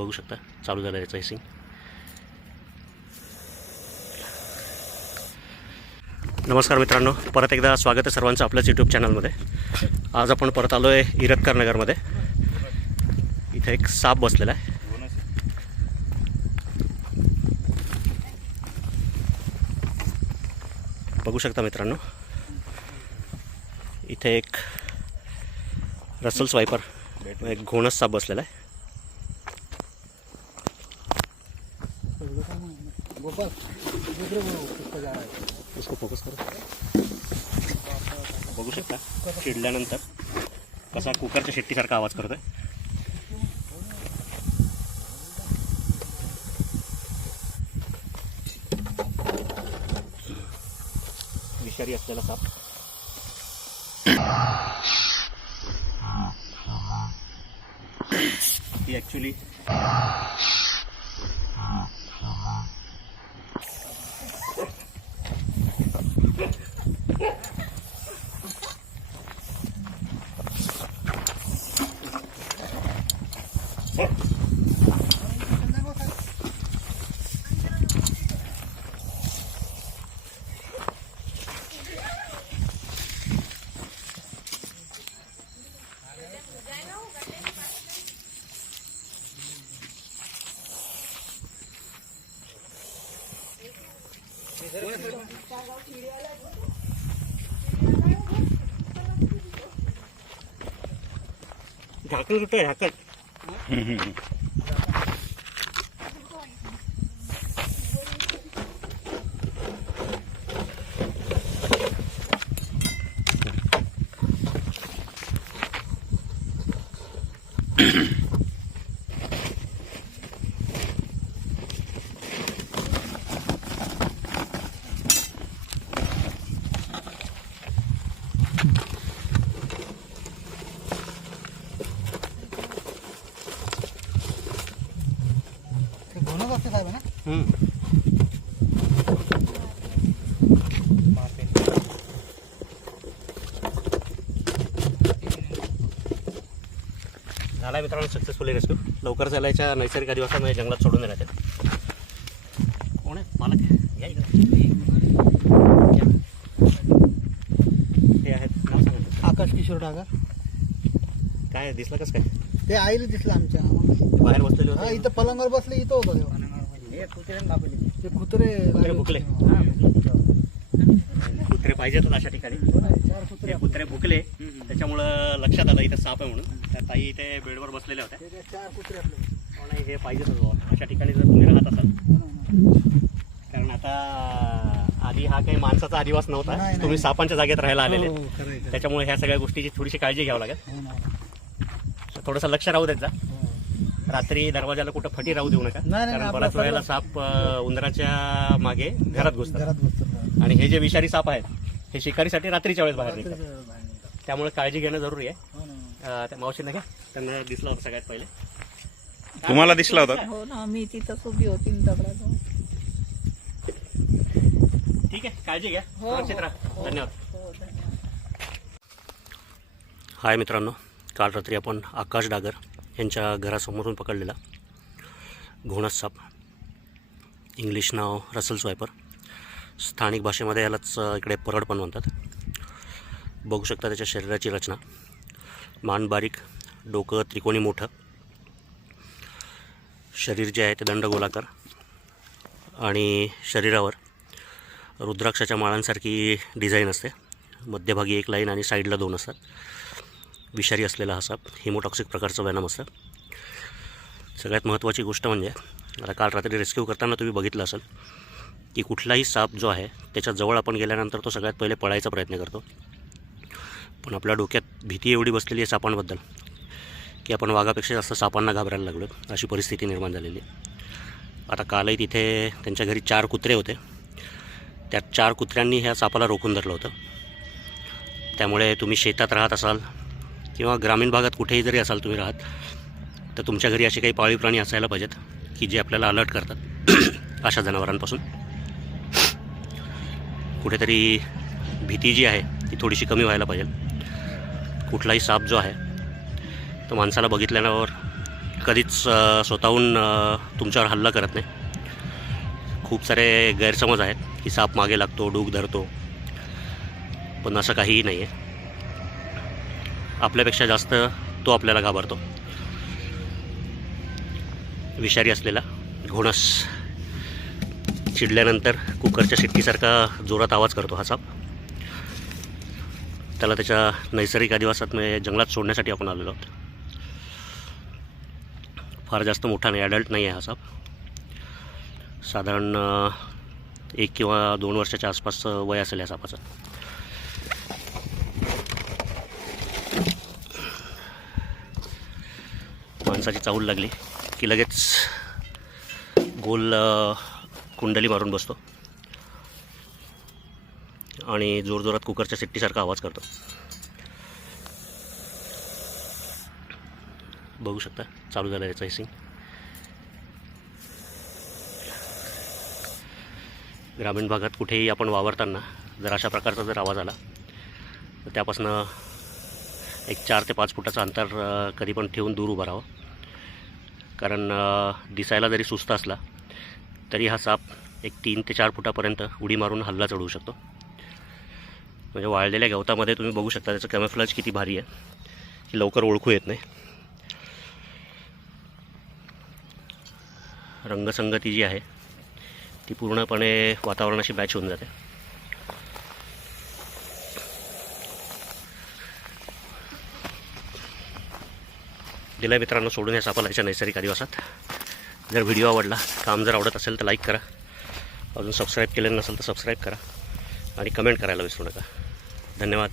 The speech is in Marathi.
बघू शकता चालू झालं याचं एसिंग. नमस्कार मित्रांनो, परत एकदा स्वागत आहे सर्वांचं आपल्याच यूट्यूब चॅनलमध्ये. आज आपण परत आलो आहे इरतकर नगरमध्ये. इथे एक साप बसलेला आहे. बघू शकता मित्रांनो, इथे एक रसल स्वायपर एक घोणस साप बसलेला आहे. उसको फोकस करो. बघू शकता चिडल्यानंतर कसा कुकरच्या शिट्टीसारखा आवाज करतोय. विषारी असलेला साप. ही ॲक्च्युली ढाकण कुठे ढाकण. झाला मित्रांनो सक्सेसफुली रेस्क्यू. लवकरच याला याच्या नैसर्गिक अधिवासामध्ये जंगलात सोडून देण्यात येते. कोण आहे मालक? या हे आहेत, नाव सांगा. आकाश किशोर डागर. काय दिसलं कसं काय? ते आईला दिसलं आमच्या. बाहेर बसलेले हा, होते. इथं पलंगावर बसले. इथं होतं ते कुत्रे. कुत्रे भुकले. कुत्रे पाहिजेतच अशा ठिकाणी. हे कुत्रे भुकले त्याच्यामुळं लक्षात आलं इथं साप आहे म्हणून. त्या ताई इथे बेडवर बसलेल्या होत्या. 4 कुत्रे आपले. नाही, हे पाहिजेतच बाबा अशा ठिकाणी जर तुम्ही राहत असाल. कारण आता आधी हा काही माणसाचा अधिवास नव्हता. तुम्ही सापांच्या जागेत राहायला आलेले, त्याच्यामुळे ह्या सगळ्या गोष्टीची थोडीशी काळजी घ्यावी लागेल. थोडंसं लक्ष राहू देत जा. रात्री दरवाजाला कुठं फटी राहू देऊ नका. कारण बऱ्याच वेळेला साप उंदराच्या मागे घरात घुसतात. आणि हे जे विषारी साप आहेत हे शिकारीसाठी रात्रीच्या वेळेस बाहेर निघतात. त्यामुळे काळजी घेणं जरुरी आहे. त्या मावशींना घ्या, त्यांना दिसला होता सगळ्यात पहिले. तुम्हाला दिसला होता? हो ना, मी तिथंच उभी होती दगडाजवळ. ठीक आहे, काळजी घ्या. सुरक्षित राहा. धन्यवाद. हाय मित्रांनो, काल रात्री आपण आकाश डागर यांच्या घरासमोरून पकडलेला घोणस साप, इंग्लिश नाव रसल स्वायपर, स्थानिक भाषेमध्ये यालाच इकडे परड पण म्हणतात. बघू शकता त्याच्या शरीराची रचना. मान बारीक, डोकं त्रिकोणी मोठं, शरीर जे आहे ते दंडगोलाकार आणि शरीरावर रुद्राक्षाच्या माळांसारखी डिझाईन असते. मध्यभागी एक लाईन आणि साईडला 2 असतात. विषारी असलेला हा साप हिमोटॉक्सिक प्रकारचं वेनम असतं. सगळ्यात महत्त्वाची गोष्ट म्हणजे आता काल रात्री रेस्क्यू करताना तुम्ही बघितलं असेल की कुठलाही साप जो आहे त्याच्याजवळ आपण गेल्यानंतर तो सगळ्यात पहिले पळायचा प्रयत्न करतो. पण आपल्या डोक्यात भीती एवढी बसलेली आहे सापांबद्दल की आपण वाघापेक्षा जास्त सापांना घाबरायला लागलो. अशी परिस्थिती निर्माण झालेली आहे. आता कालही तिथे त्यांच्या घरी 4 कुत्रे होते. त्या 4 कुत्र्यांनी ह्या सापाला रोखून धरलं होतं. त्यामुळे तुम्ही शेतात राहत असाल किंवा ग्रामीण भागात कुठेही जरी असाल तुम्ही राहत, तर तुमच्या घरी असे काही पाळीव प्राणी असायला पाहिजेत की जे आपल्याला अलर्ट करतात अशा जनावरांपासून. कुठेतरी भीती जी आहे ती थोडीशी कमी व्हायला पाहिजे. कुठलाही साप जो आहे तो माणसाला बघितल्यावर कधीच स्वतःहून तुमच्यावर हल्ला करत नाही. खूप सारे गैरसमज आहेत की साप मागे लागतो, डूक धरतो, पण असं काहीही नाही आहे. आपल्यापेक्षा जास्त तो आपल्याला घाबरतो. विषारी असलेला घोणस चिडल्यानंतर कुकरच्या शिट्टीसारखा जोरात आवाज करतो हा साप. त्याला त्याच्या नैसर्गिक अधिवासात म्हणजे जंगलात सोडण्यासाठी आपण आलेलो आहोत. फार जास्त मोठा नाही, ॲडल्ट नाही आहे हा साप. साधारण 1 किंवा 2 वर्षाच्या आसपास वय असेल या सापाचं. माणसाची चाहूल लागली की लगेच गोल कुंडली मारून बसतो आणि जोरजोरात कुकरच्या शिट्टीसारखा आवाज करतो. बघू शकता चालू झालं याचं हिसिंग. ग्रामीण भागात कुठेही आपण वावरताना जर अशा प्रकारचा जर आवाज आला तर त्यापासून एक 4 ते 5 फुटाचं अंतर कधी पण ठेवून दूर उभं राहावं. कारण दिसायला जरी सुस्त असला तरी हा साप एक 3 ते 4 फुटापर्यंत उडी मारून हल्ला चढवू शकतो. म्हणजे वाळलेल्या गवतामध्ये तुम्ही बघू शकता त्याचं कॅमोफ्लेज किती भारी आहे की लवकर ओळखू येत नाही. रंगसंगती जी आहे ती पूर्णपणे वातावरणाशी मॅच होऊन जाते. दिला मित्रांनो सोडून या सापाला याच्या नैसर्गिक अधिवासात. जर व्हिडिओ आवडला, काम जर आवडत असेल तर लाईक करा, अजून सबस्क्राईब केलेलं नसेल तर सबस्क्राईब करा आणि कमेंट करायला विसरू नका. धन्यवाद.